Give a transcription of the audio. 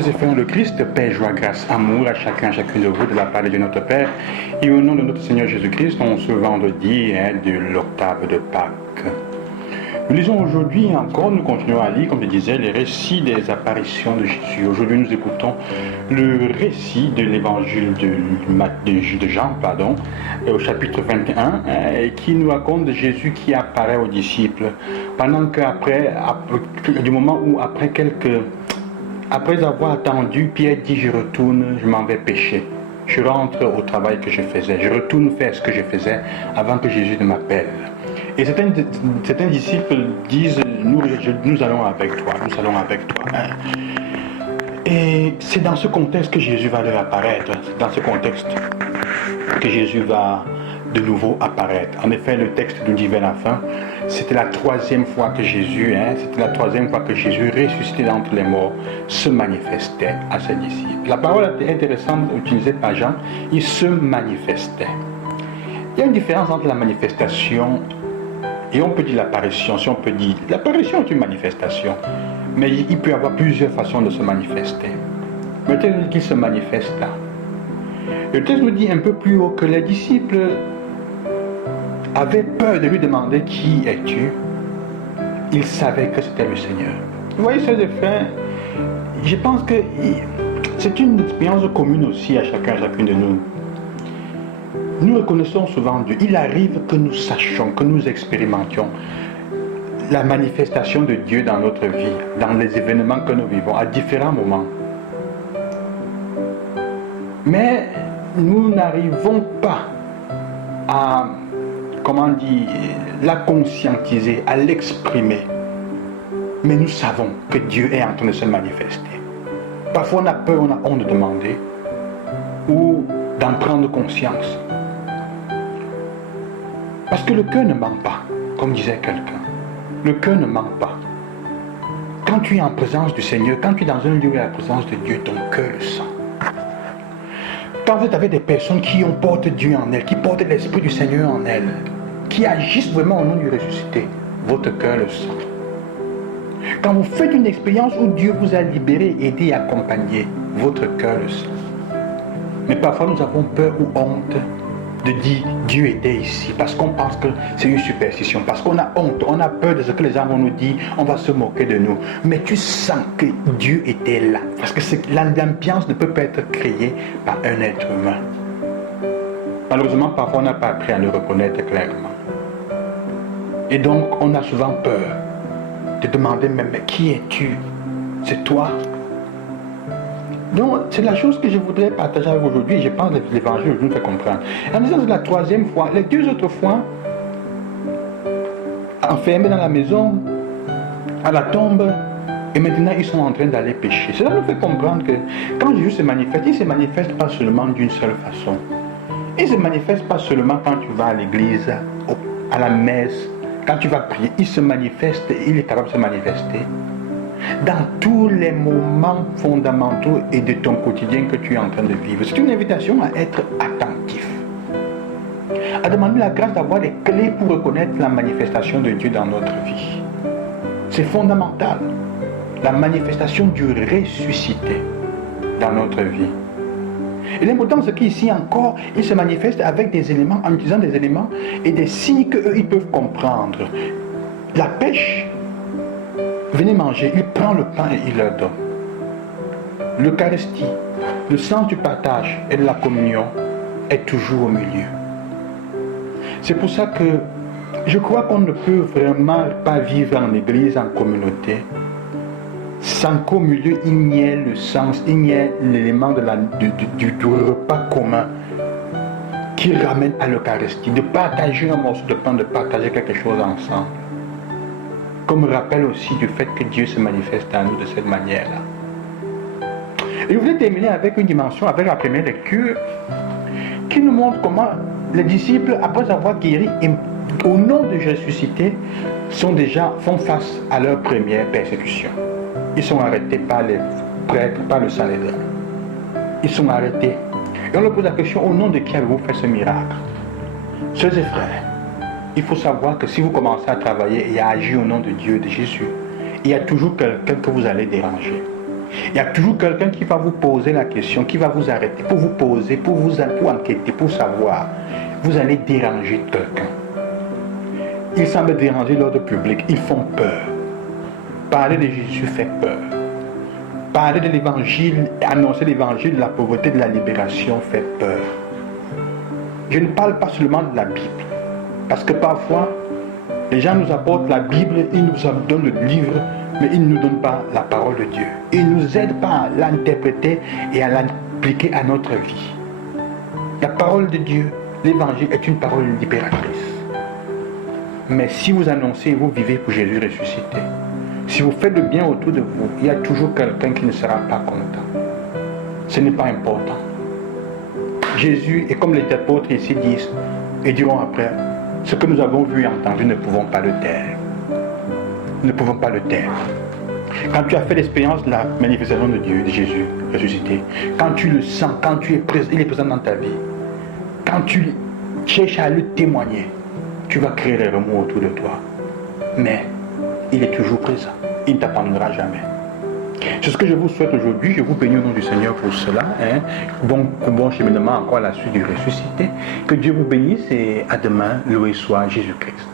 Sœurs et frères, le Christ, paix, joie, grâce, amour à chacun, chacune de vous, de la part de Dieu notre Père, et au nom de notre Seigneur Jésus-Christ, on ce vendredi de l'octave de Pâques. Nous lisons aujourd'hui encore, nous continuons à lire, comme je disais, les récits des apparitions de Jésus. Aujourd'hui, nous écoutons le récit de l'évangile de Jean, au chapitre 21, qui nous raconte de Jésus qui apparaît aux disciples, pendant qu'après, du moment où après avoir attendu, Pierre dit, je retourne, je m'en vais pêcher. Je rentre au travail que je faisais. Je retourne faire ce que je faisais avant que Jésus ne m'appelle. Et certains disciples disent, nous allons avec toi, nous allons avec toi. Et c'est dans ce contexte que Jésus va leur apparaître. C'est dans ce contexte que Jésus va de nouveau apparaître. En effet, le texte nous dit vers la fin, c'était la troisième fois que Jésus, ressuscité d'entre les morts, se manifestait à ses disciples. La parole est intéressante utilisée par Jean, il se manifestait. Il y a une différence entre la manifestation et on peut dire l'apparition. Si on peut dire, l'apparition est une manifestation, mais il peut y avoir plusieurs façons de se manifester. Mais le texte dit qu'il se manifeste là. Le texte nous dit un peu plus haut que les disciples avaient peur de lui demander qui es-tu. Ils savaient que c'était le Seigneur. Vous voyez, sœurs et frères, je pense que c'est une expérience commune aussi à chacune de nous. Nous reconnaissons souvent Dieu. Il arrive que nous sachions, que nous expérimentions la manifestation de Dieu dans notre vie, dans les événements que nous vivons, à différents moments. Mais nous n'arrivons pas à, la conscientiser, à l'exprimer. Mais nous savons que Dieu est en train de se manifester. Parfois on a peur, on a honte de demander ou d'en prendre conscience. Parce que le cœur ne ment pas, comme disait quelqu'un. Le cœur ne ment pas. Quand tu es en présence du Seigneur, quand tu es dans un lieu où il y a la présence de Dieu, ton cœur le sent. Quand vous avez des personnes qui portent Dieu en elles, qui portent l'Esprit du Seigneur en elles, qui agissent vraiment au nom du ressuscité, votre cœur le sent. Quand vous faites une expérience où Dieu vous a libéré, aidé et accompagné, votre cœur le sent. Mais parfois nous avons peur ou honte de dire Dieu était ici, parce qu'on pense que c'est une superstition, parce qu'on a honte, on a peur de ce que les gens vont nous dire, on va se moquer de nous. Mais tu sens que Dieu était là, parce que l'ambiance ne peut pas être créée par un être humain. Malheureusement, parfois on n'a pas appris à le reconnaître clairement. Et donc on a souvent peur de demander même, mais qui es-tu? C'est toi? Donc, c'est la chose que je voudrais partager avec vous aujourd'hui. Je pense que l'évangile nous fait comprendre. En disant que la troisième fois, les deux autres fois, enfermés dans la maison, à la tombe, et maintenant ils sont en train d'aller pécher. Cela nous fait comprendre que quand Jésus se manifeste, il ne se manifeste pas seulement d'une seule façon. Il ne se manifeste pas seulement quand tu vas à l'église, à la messe, quand tu vas prier. Il se manifeste, il est capable de se manifester dans tous les moments fondamentaux et de ton quotidien que tu es en train de vivre. C'est une invitation à être attentif, à demander la grâce d'avoir les clés pour reconnaître la manifestation de Dieu dans notre vie. C'est fondamental, la manifestation du ressuscité dans notre vie. Et l'important c'est qu'ici encore, il se manifeste avec des éléments, en utilisant des éléments et des signes qu'eux ils peuvent comprendre. La pêche, venez manger, il prend le pain et il leur donne. L'Eucharistie, le sens du partage et de la communion est toujours au milieu. C'est pour ça que je crois qu'on ne peut vraiment pas vivre en église, en communauté, sans qu'au milieu il n'y ait le sens, il n'y ait l'élément du repas commun qui ramène à l'Eucharistie, de partager un morceau de pain, de partager quelque chose ensemble. Comme rappel aussi du fait que Dieu se manifeste à nous de cette manière-là. Et je voulais terminer avec une dimension, avec la première lecture, qui nous montre comment les disciples, après avoir guéri, au nom de ressuscité, font face à leur première persécution. Ils sont arrêtés par les prêtres, par le Sanhédrin. Ils sont arrêtés. Et on leur pose la question, au nom de qui avez-vous fait ce miracle? Sœurs et frères, il faut savoir que si vous commencez à travailler et à agir au nom de Dieu, de Jésus, il y a toujours quelqu'un que vous allez déranger. Il y a toujours quelqu'un qui va vous poser la question, qui va vous arrêter, pour vous poser, pour enquêter, pour savoir. Vous allez déranger quelqu'un. Ils semblent déranger l'ordre public, ils font peur. Parler de Jésus fait peur. Parler de l'évangile, annoncer l'évangile de la pauvreté, de la libération fait peur. Je ne parle pas seulement de la Bible, parce que parfois, les gens nous apportent la Bible, ils nous donnent le livre, mais ils ne nous donnent pas la parole de Dieu. Ils ne nous aident pas à l'interpréter et à l'appliquer à notre vie. La parole de Dieu, l'évangile est une parole libératrice. Mais si vous annoncez, vous vivez pour Jésus ressuscité. Si vous faites le bien autour de vous, il y a toujours quelqu'un qui ne sera pas content. Ce n'est pas important. Jésus, et comme les apôtres ici disent, et diront après, ce que nous avons vu et entendu, ne pouvons pas le taire. Nous ne pouvons pas le taire. Quand tu as fait l'expérience de la manifestation de Dieu, de Jésus ressuscité, quand tu le sens, quand il est présent dans ta vie, quand tu cherches à le témoigner, tu vas créer les remous autour de toi. Mais il est toujours présent. Il ne t'abandonnera jamais. C'est ce que je vous souhaite aujourd'hui. Je vous bénis au nom du Seigneur pour cela. Bon cheminement encore à la suite du ressuscité. Que Dieu vous bénisse et à demain. Loué soit Jésus-Christ.